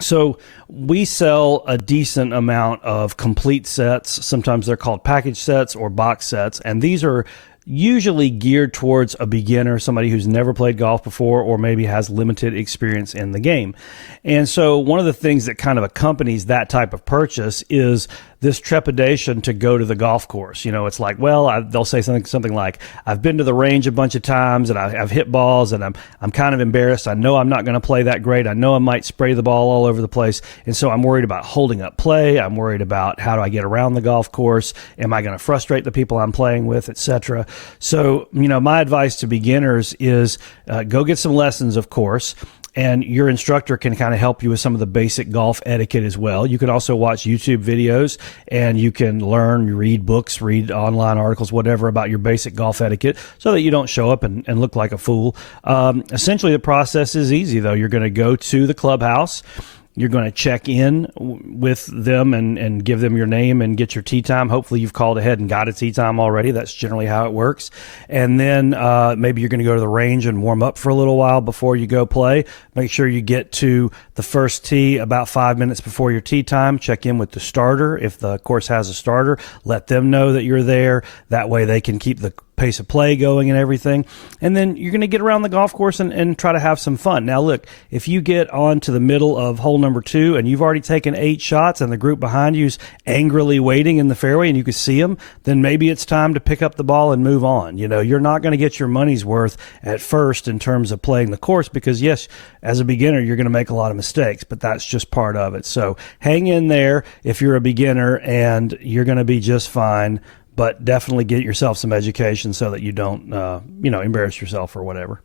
So we sell a decent amount of complete sets. Sometimes they're called package sets or box sets. And these are usually geared towards a beginner, somebody who's never played golf before or maybe has limited experience in the game. And so one of the things that kind of accompanies that type of purchase is this trepidation to go to the golf course. You know, it's like, well, they'll say something like, I've been to the range a bunch of times and I've hit balls and I'm kind of embarrassed. I know I'm not going to play that great. I know I might spray the ball all over the place. And so I'm worried about holding up play. I'm worried about how do I get around the golf course? Am I going to frustrate the people I'm playing with, etc.? So, you know, my advice to beginners is go get some lessons, of course. And your instructor can kind of help you with some of the basic golf etiquette as well. You can also watch YouTube videos and you can learn, read books, read online articles, whatever about your basic golf etiquette so that you don't show up and look like a fool. Essentially, the process is easy, though. You're going to go to the clubhouse. You're going to check in with them and give them your name and get your tee time. Hopefully you've called ahead and got a tee time already. That's generally how it works. And then maybe you're going to go to the range and warm up for a little while before you go play. Make sure you get to the first tee about 5 minutes before your tee time. Check in with the starter. If the course has a starter, let them know that you're there. That way they can keep the pace of play going and everything. And then you're going to get around the golf course and try to have some fun. Now, look, if you get on to the middle of hole number 2 and you've already taken 8 shots and the group behind you is angrily waiting in the fairway and you can see them, then maybe it's time to pick up the ball and move on. You know, you're not going to get your money's worth at first in terms of playing the course because, yes, as a beginner, you're going to make a lot of mistakes, but that's just part of it. So hang in there if you're a beginner and you're going to be just fine. But definitely get yourself some education so that you don't, embarrass yourself or whatever.